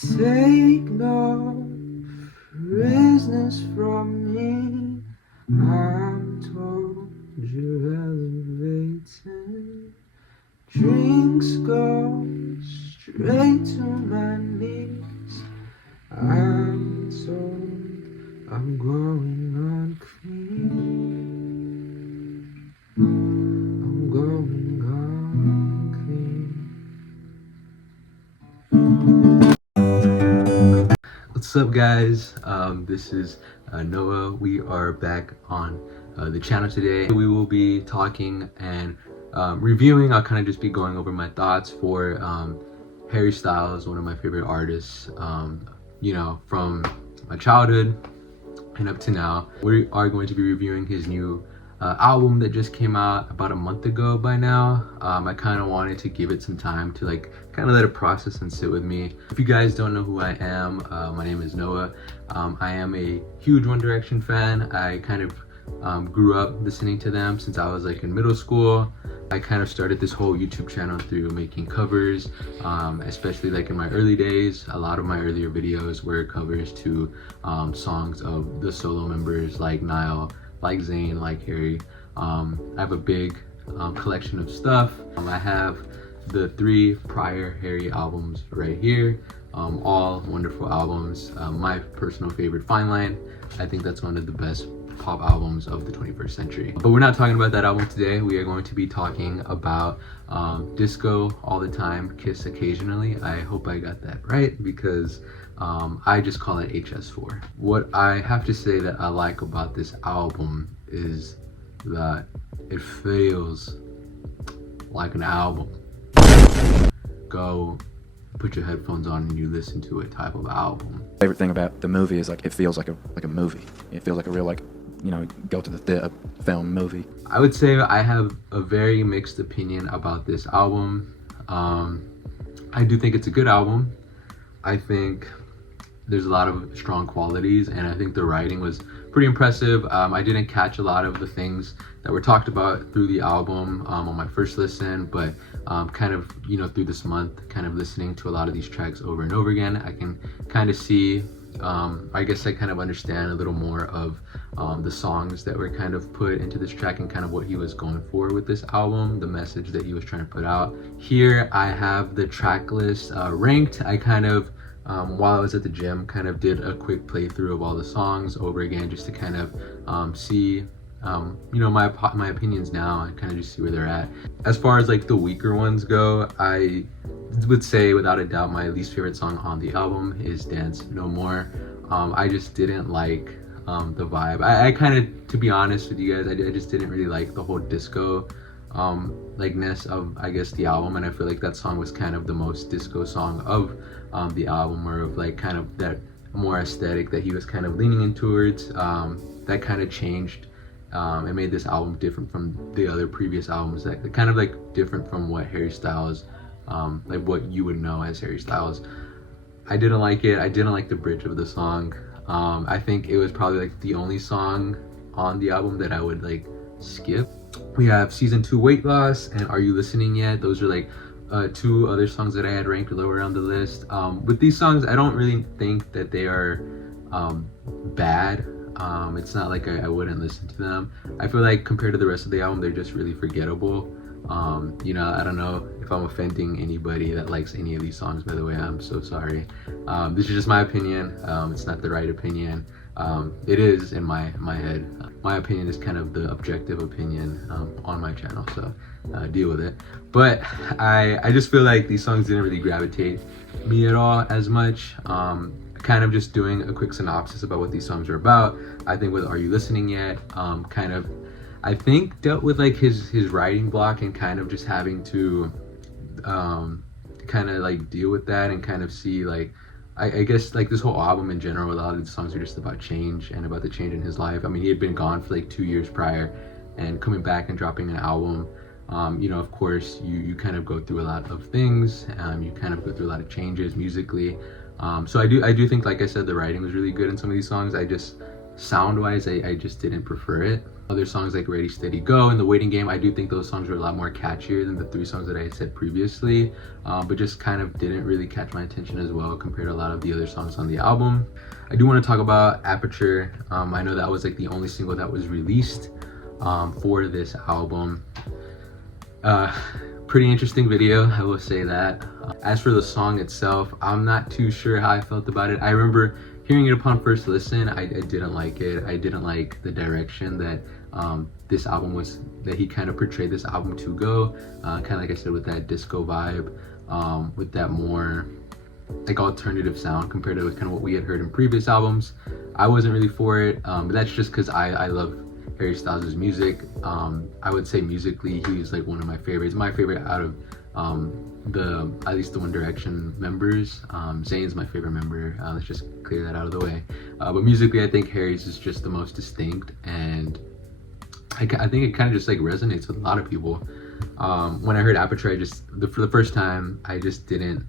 Take no prisoners from me. I'm told you're elevating. Drinks go straight to my knees. I'm told I'm going unclean. I'm going unclean. What's up, guys? This is Noah. We are back on the channel today. We will be talking and reviewing. I'll kind of just be going over my thoughts for Harry Styles, one of my favorite artists, you know, from my childhood and up to now. We are going to be reviewing his new album that just came out about a month ago by now. I kind of wanted to give it some time to like kind of let it process and sit with me. If you guys don't know who I am, my name is Noah. I am a huge One Direction fan. I kind of grew up listening to them since I was like in middle school. I kind of started this whole YouTube channel through making covers, especially like in my early days. A lot of my earlier videos were covers to songs of the solo members like Niall, like Zayn, like Harry. I have a big collection of stuff. I have the 3 prior Harry albums right here, all wonderful albums. My personal favorite, Fine Line. I think that's one of the best pop albums of the 21st century. But we're not talking about that album today. We are going to be talking about Disco All the Time, Kiss Occasionally. I hope I got that right because I just call it HS4. What I have to say that I like about this album is that it feels like an album. Go put your headphones on and you listen to a type of album. Favorite thing about the movie is like it feels like a movie. It feels like a real, like, you know, go to the film movie. I would say I have a very mixed opinion about this album. I do think it's a good album. I think there's a lot of strong qualities, and I think the writing was pretty impressive. I didn't catch a lot of the things that were talked about through the album on my first listen, but kind of, you know, through this month, kind of listening to a lot of these tracks over and over again, I can kind of see, I guess I kind of understand a little more of the songs that were kind of put into this track and kind of what he was going for with this album, the message that he was trying to put out. Here I have the track list ranked. I kind of, while I was at the gym, kind of did a quick playthrough of all the songs over again just to kind of see, you know, my opinions now and kind of just see where they're at. As far as like the weaker ones go, I would say without a doubt my least favorite song on the album is Dance No More. I just didn't like the vibe. I kind of, to be honest with you guys, I just didn't really like the whole disco likeness of, I guess, the album, and I feel like that song was kind of the most disco song of the album, or of like kind of that more aesthetic that he was kind of leaning in towards. That kind of changed and made this album different from the other previous albums, that kind of like different from what Harry Styles, like what you would know as Harry Styles. I didn't like it. I didn't like the bridge of the song. I think it was probably like the only song on the album that I would like skip. We have Season 2 Weight Loss and Are You Listening Yet? Those are like 2 other songs that I had ranked lower on the list. With these songs, I don't really think that they are bad. It's not like I wouldn't listen to them. I feel like compared to the rest of the album, they're just really forgettable. You know, I don't know if I'm offending anybody that likes any of these songs, by the way. I'm so sorry. This is just my opinion. It's not the right opinion. It is in my head. My opinion is kind of the objective opinion on my channel, so deal with it. But I just feel like these songs didn't really gravitate me at all as much. Kind of just doing a quick synopsis about what these songs are about. I think with Are You Listening Yet, kind of, I think dealt with like his writing block and kind of just having to kind of like deal with that and kind of see like, I guess like this whole album in general, a lot of the songs are just about change and about the change in his life. I mean, he had been gone for like 2 years prior, and coming back and dropping an album, you know, of course you kind of go through a lot of things, you kind of go through a lot of changes musically. So I do think, like I said, the writing was really good in some of these songs. I just, sound wise, I just didn't prefer it. Other songs like Ready, Steady, Go and The Waiting Game, I do think those songs were a lot more catchier than the 3 songs that I had said previously, but just kind of didn't really catch my attention as well compared to a lot of the other songs on the album. I do want to talk about Aperture. I know that was like the only single that was released for this album. Pretty interesting video, I will say that. As for the song itself, I'm not too sure how I felt about it. I remember hearing it upon first listen, I didn't like it. I didn't like the direction that this album was, that he kind of portrayed this album to go. Kind of like I said, with that disco vibe, with that more like alternative sound compared to kind of what we had heard in previous albums. I wasn't really for it, but that's just because I love Harry Styles' music. I would say musically he's like one of my favorites. My favorite out of at least the One Direction members. Zayn's my favorite member. Let's just clear that out of the way. But musically, I think Harry's is just the most distinct, and I think it kind of just like resonates with a lot of people. When I heard Aperture, for the first time, I just didn't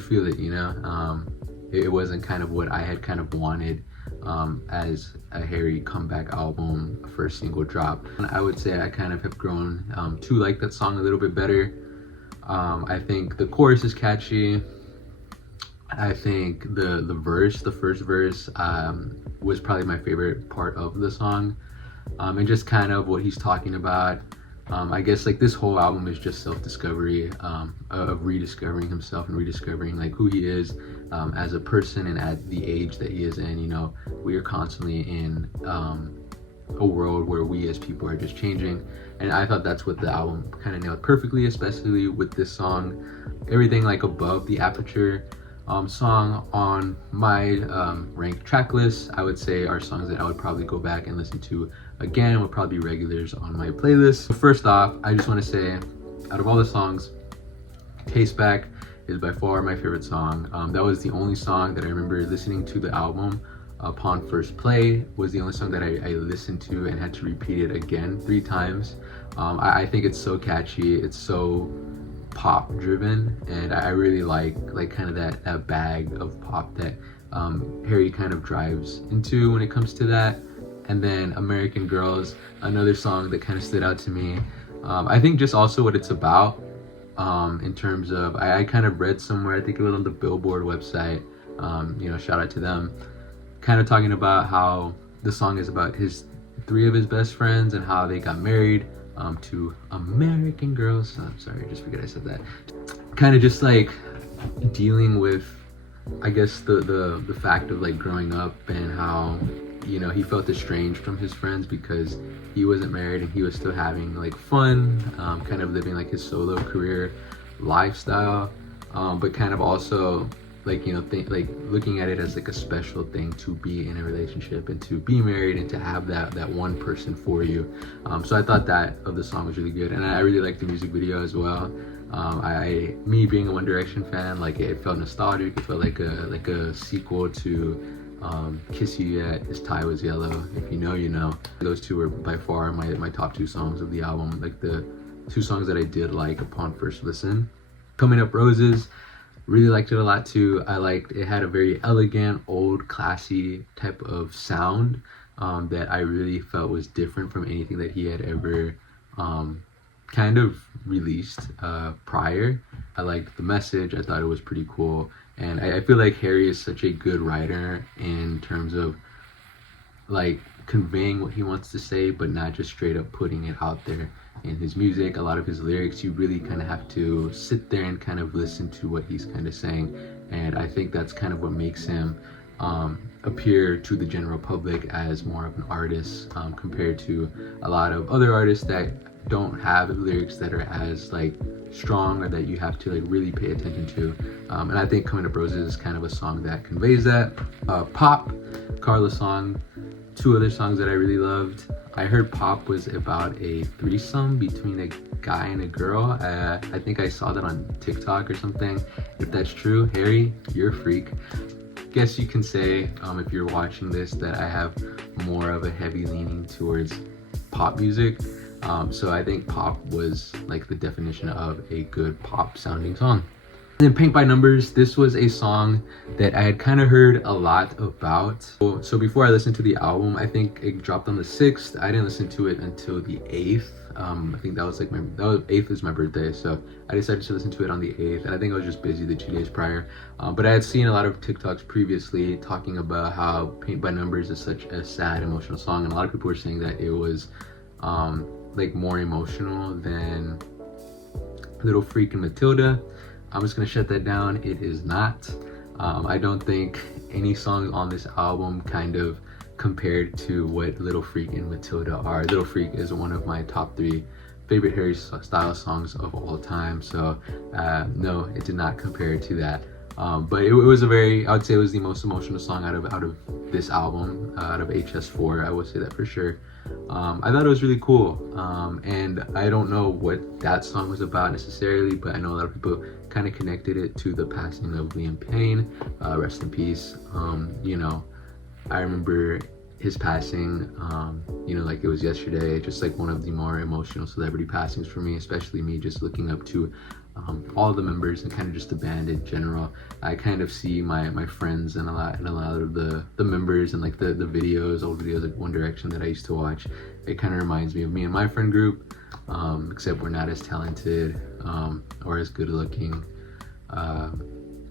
feel it, you know. It wasn't kind of what I had kind of wanted as a Harry comeback album, first single drop. And I would say I kind of have grown to like that song a little bit better. I think the chorus is catchy. I think the first verse was probably my favorite part of the song, and just kind of what he's talking about. I guess like this whole album is just self-discovery, of rediscovering himself and rediscovering like who he is as a person and at the age that he is in. You know, we are constantly in a world where we as people are just changing, and I thought that's what the album kind of nailed perfectly, especially with this song. Everything like above the Aperture song on my ranked track list, I would say are songs that I would probably go back and listen to again, would probably be regulars on my playlist. So first off, I just want to say, out of all the songs, Taste Back is by far my favorite song. That was the only song that I remember listening to the album upon first play, was the only song that I listened to and had to repeat it again 3 times. I think it's so catchy, it's so pop driven, and I really like kind of that bag of pop that Harry kind of drives into when it comes to that. And then American Girls, another song that kind of stood out to me. I think just also what it's about, in terms of, I kind of read somewhere, I think it was on the Billboard website, you know, shout out to them, kind of talking about how the song is about 3 of his best friends and how they got married to American Girls. I'm sorry, I just forget I said that. Kind of just like dealing with, I guess, the fact of like growing up and how, you know, he felt estranged from his friends because he wasn't married and he was still having like fun, kind of living like his solo career lifestyle, but kind of also like, you know, like looking at it as like a special thing to be in a relationship and to be married and to have that one person for you. So I thought that of the song was really good, and I really liked the music video as well. Me being a One Direction fan, like it felt nostalgic. It felt like a sequel to Kiss You Yet, His Tie Was Yellow. If you know, you know. Those 2 were by far my top 2 songs of the album, like the 2 songs that I did like upon first listen. Coming Up Roses, really liked it a lot too. It had a very elegant, old, classy type of sound that I really felt was different from anything that he had ever kind of released prior. I liked the message, I thought it was pretty cool. And I feel like Harry is such a good writer in terms of like conveying what he wants to say, but not just straight up putting it out there in his music. A lot of his lyrics, you really kind of have to sit there and kind of listen to what he's kind of saying. And I think that's kind of what makes him appear to the general public as more of an artist, compared to a lot of other artists that don't have lyrics that are as like strong or that you have to like really pay attention to. And I think Coming Up Roses is kind of a song that conveys that. Pop, Carla's song, 2 other songs that I really loved. I heard Pop was about a threesome between a guy and a girl. I think I saw that on TikTok or something. If that's true, Harry, you're a freak. Guess you can say, if you're watching this, that I have more of a heavy leaning towards pop music. So I think Pop was like the definition of a good pop sounding song. Then Paint by Numbers, this was a song that I had kind of heard a lot about. So before I listened to the album, I think it dropped on the 6th. I didn't listen to it until the 8th. I think that was like 8th is my birthday, so I decided to listen to it on the 8th, and I think I was just busy the 2 days prior. But I had seen a lot of TikToks previously talking about how Paint by Numbers is such a sad, emotional song, and a lot of people were saying that it was like more emotional than Little Freak and Matilda. I'm just gonna shut that down. It is not. I don't think any songs on this album kind of compared to what Little Freak and Matilda are. Little Freak is one of my top 3 favorite Harry Styles songs of all time. So no, it did not compare to that. But it was a very, I would say it was the most emotional song out of this album, out of HS4. I would say that for sure. I thought it was really cool, and I don't know what that song was about necessarily, but I know a lot of people kind of connected it to the passing of Liam Payne. Rest in peace. You know, I remember his passing, you know, like it was yesterday, just like one of the more emotional celebrity passings for me, especially me just looking up to all the members and kind of just the band in general. I kind of see my friends and a lot of the members and like the videos, old videos like One Direction that I used to watch. It kind of reminds me of me and my friend group, except we're not as talented or as good looking,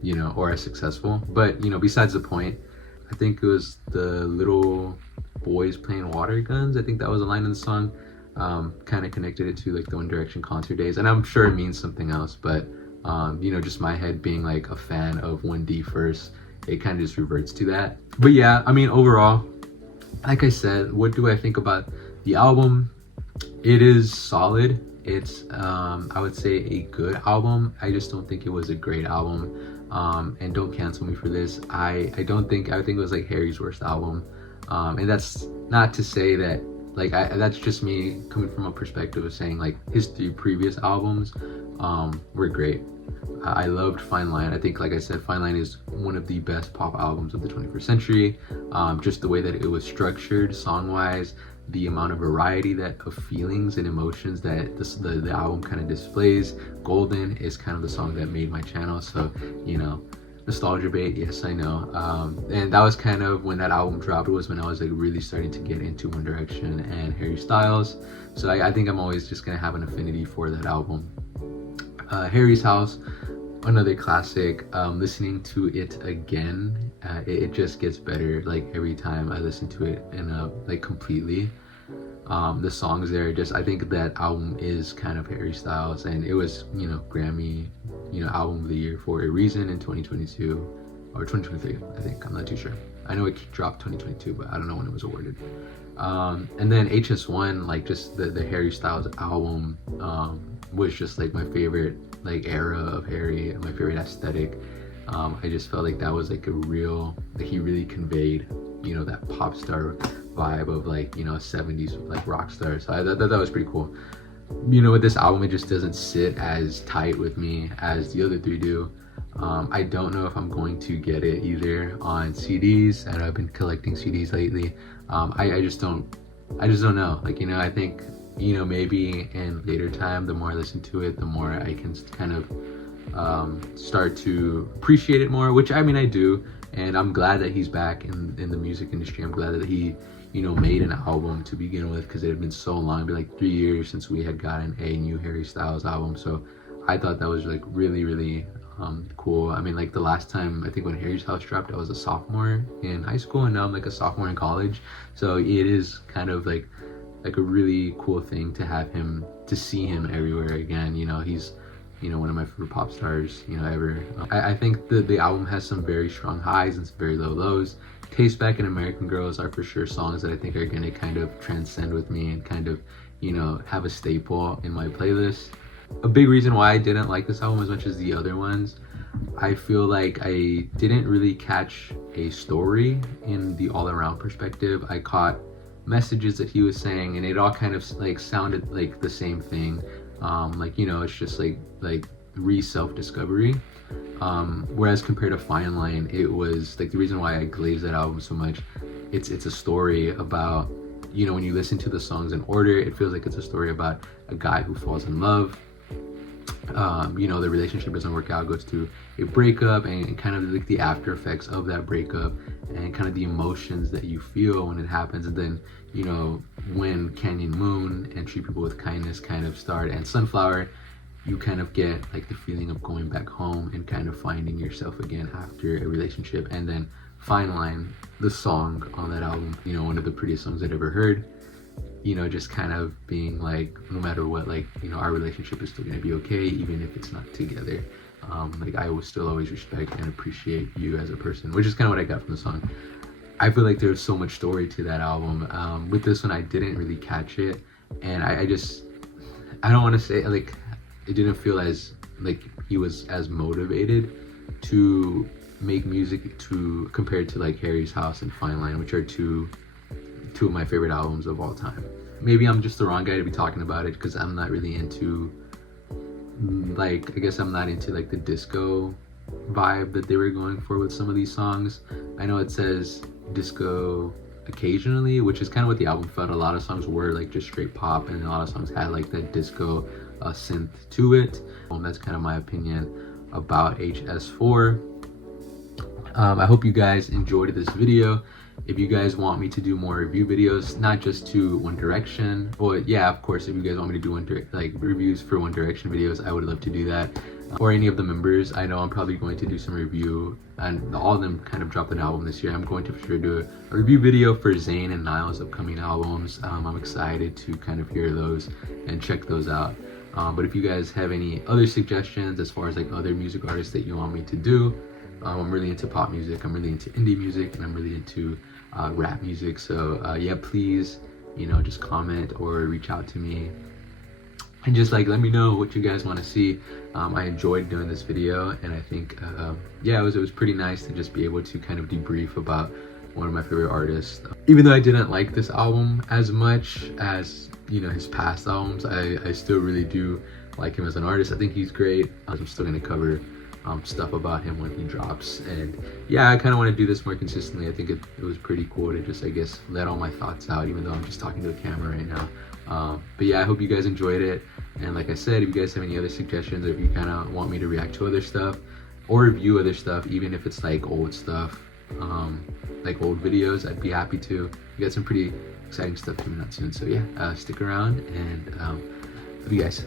you know, or as successful. But you know, besides the point, I think it was the little boys playing water guns. I think that was a line in the song. Kind of connected it to like the One Direction concert days, and I'm sure it means something else, but you know, just my head being like a fan of 1D first, it kind of just reverts to that. But yeah, I mean, overall, like I said, what do I think about the album? It is solid. It's I would say a good album. I just don't think it was a great album. And don't cancel me for this. I think it was like Harry's worst album. And that's not to say that like that's just me coming from a perspective of saying like his 3 previous albums were great. I loved Fine Line. I think, like I said, Fine Line is one of the best pop albums of the 21st century. Just the way that it was structured song-wise, the amount of variety of feelings and emotions that the album kind of displays. Golden is kind of the song that made my channel, so you know, nostalgia bait, yes, I know. And that was kind of when that album dropped. It was when I was like really starting to get into One Direction and Harry Styles, so I think I'm always just gonna have an affinity for that album. Harry's House, another classic. Listening to it again, it just gets better like every time I listen to it like completely. The songs there, just I think that album is kind of Harry Styles, and it was, you know, Grammy, you know, album of the year for a reason in 2022 or 2023. I think, I'm not too sure. I know it dropped 2022, but I don't know when it was awarded. And then HS1, like just the Harry Styles album was just like my favorite like era of Harry and my favorite aesthetic. I just felt like that was like he really conveyed, you know, that pop star vibe of like, you know, 70s like rock star. So I thought that was pretty cool. You know, with this album, it just doesn't sit as tight with me as the other 3 do. I don't know if I'm going to get it either on CDs, and I've been collecting CDs lately. I just don't know. Like, you know, I think, you know, maybe in later time, the more I listen to it, the more I can kind of start to appreciate it more, which I mean I do, and I'm glad that he's back in the music industry. I'm glad that he, you know, made an album to begin with, because it had been so long. It'd been like 3 years since we had gotten a new Harry Styles album, so I thought that was like really cool. I mean, like the last time, I think when Harry Styles dropped, I was a sophomore in high school, and now I'm like a sophomore in college, so it is kind of like a really cool thing to see him everywhere again. You know, he's, you know, one of my favorite pop stars, you know, ever. I think the album has some very strong highs and some very low lows. Taste Back and American Girls are for sure songs that I think are going to kind of transcend with me and kind of, you know, have a staple in my playlist. A big reason why I didn't like this album as much as the other ones, I feel like I didn't really catch a story in the all-around perspective. I caught messages that he was saying, and it all kind of like sounded like the same thing. Like, you know, it's just like self-discovery. Whereas compared to Fine Line, it was like the reason why I glazed that album so much. It's a story about, you know, when you listen to the songs in order, it feels like it's a story about a guy who falls in love, you know, the relationship doesn't work out, goes through a breakup, and kind of like the after effects of that breakup, and kind of the emotions that you feel when it happens. And then, you know, when Canyon Moon and Treat People with Kindness kind of start, and Sunflower, you kind of get like the feeling of going back home and kind of finding yourself again after a relationship. And then Fine Line, the song on that album, you know, one of the prettiest songs I'd ever heard, you know, just kind of being like, no matter what, like, you know, our relationship is still gonna be okay, even if it's not together. Like, I will still always respect and appreciate you as a person, which is kind of what I got from the song. I feel like there's so much story to that album. With this one, I didn't really catch it, and I don't want to say, like, it didn't feel as, like, he was as motivated to make music to compared to like Harry's House and Fine Line, which are two of my favorite albums of all time. Maybe I'm just the wrong guy to be talking about it, because I'm not really into, like, I guess I'm not into like the disco vibe that they were going for with some of these songs. I know it says disco occasionally, which is kind of what the album felt. A lot of songs were like just straight pop, and a lot of songs had like that disco synth to it. That's kind of my opinion about HS4. I hope you guys enjoyed this video. If you guys want me to do more review videos, not just to One Direction, but yeah, of course, if you guys want me to do like reviews for One Direction videos, I would love to do that. Or any of the members. I know I'm probably going to do some review, and all of them kind of dropped an album this year. I'm going to for sure do a review video for Zayn and Niall's upcoming albums. I'm excited to kind of hear those and check those out. But if you guys have any other suggestions as far as like other music artists that you want me to do, I'm really into pop music, I'm really into indie music, and I'm really into rap music. So yeah, please, you know, just comment or reach out to me and just like let me know what you guys want to see. I enjoyed doing this video, and I think yeah, it was pretty nice to just be able to kind of debrief about one of my favorite artists. Even though I didn't like this album as much as, you know, his past albums, I still really do like him as an artist. I think he's great. I'm still gonna cover stuff about him when he drops, and yeah, I kind of want to do this more consistently. I think it was pretty cool to just, I guess, let all my thoughts out, even though I'm just talking to the camera right now. But yeah, I hope you guys enjoyed it, and like I said, if you guys have any other suggestions, or if you kind of want me to react to other stuff or review other stuff, even if it's like old stuff, like old videos, I'd be happy to. We got some pretty exciting stuff coming out soon, so yeah, stick around, and love you guys.